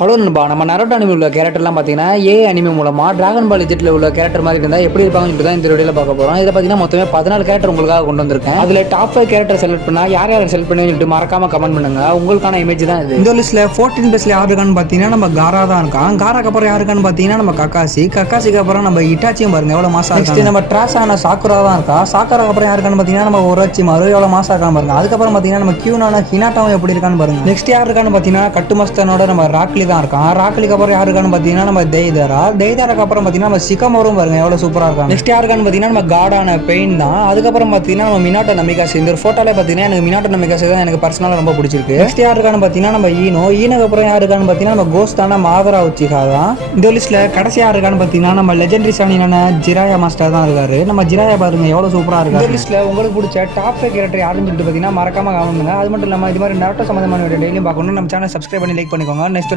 Hello நண்பா, நம்ம Naruto anime உள்ள கேரக்டர்லாம் பார்த்தீங்கன்னா அனிமே மூலமா டிராகன் பால் ஜெட்டில் உள்ள கேரக்டர் மாதிரி இருந்தால் எப்படி இருப்பாங்கன்னு சொல்லிட்டு தான் இந்த வீடியோவில் பார்க்க போகிறோம். இதை பார்த்தீங்கன்னா மொத்தமே 14 கேரக்டர் உங்களுக்காக கொண்டு வந்திருக்கேன். அதில் டாப் 5 கேரக்டர் செலக்ட் பண்ணால் யார் செலக்ட் பண்ணி சொல்லிட்டு மறக்காம கமெண்ட் பண்ணுங்க. உங்களுக்கான இமேஜ் தான் இது. இந்த லிஸ்ட்ல 14 பெஸ்ட்ல யார் இருக்கான்னு பார்த்தீங்கன்னா நம்ம காரா தான் இருக்கான். காராக்கு அப்புறம் யார் இருக்கான்னு பார்த்தீங்கன்னா நம்ம கக்காசிக்கு அப்புறம் நம்ம இட்டாச்சியும் பாருங்க எவ்வளோ மாசம். நெக்ஸ்ட் நம்ம ட்ராஸான சாக்குரா தான் இருக்கா. சாக்குராக்கு அப்புறம் யாருக்கான்னு பார்த்தீங்கன்னா நம்ம ஒராச்சி மாறு எவ்வளோ மாசம் இருக்கான்னு பாருங்க. அதுக்கப்புறம் பார்த்தீங்கன்னா நம்ம கியூனான ஹினாட்டாவும் எப்படி இருக்கான்னு பாருங்க. நெக்ஸ்ட் யார் இருக்கான்னு பார்த்தீங்கன்னா கட்டுமஸ்தனோட நம்ம ராக்லி தான் இருக்கான். ராக்லிக்கு அப்புறம் யார் இருக்கான்னு பார்த்தீங்கன்னா நம்ம தெய்தாராக்கு அப்புறம் பார்த்தீங்கன்னா நம்ம சிகாமோரும் பாருங்க எவ்வளோ சூப்பராக இருக்காங்க. நெக்ஸ்ட் யார் இருக்கான்னு பார்த்தீங்கன்னா நம்ம காடான பெயின் தான். அதுக்கப்புறம் பார்த்தீங்கன்னா நம்ம மினாட்டோ நமிகாசி. இந்த ஒரு ஃபோட்டோல பார்த்தீங்கன்னா எனக்கு மினாட்டோ நமிகாசி தான் எனக்கு பர்சனலாக ரொம்ப பிடிச்சிருக்கு. நெக்ஸ்ட் யார் இருக்கான்னு பார்த்தீங்கன்னா நம்ம ஈனோக்கு அப்புறம் யார் இருக்கான்னு பார்த்தீங்கன்னா நம்ம கோஸ்டான மாதரா உச்சிகா தான். இந்த லிஸ்ட்ல கடைசி யார் இருக்கான்னு பார்த்தீங்கன்னா நம்ம லெஜெண்டரி சானியான ஜிராயா மாஸ்டர் தான் இருக்காரு. நம்ம ஜிராயா பாருங்க எவ்வளோ சூப்பராக இருக்கு. இந்த லிஸ்ட்ல உங்களுக்கு பிடிச்ச டாப் 5 கேரக்டர் யாருன்னு சொல்லிட்டு பார்த்தீங்கன்னா மறக்காம கமெண்ட் பண்ணுங்க. அது மட்டும் இல்லாமல் இது மாதிரி நரோட்டோ சம்பந்தமான வீடியோ டெய்லியும் பார்க்கணும். நம்ம சேனல் சப்ஸ்கிரைப் பண்ணி லைக் பண்ணிக்கோங்க. நெக்ஸ்ட்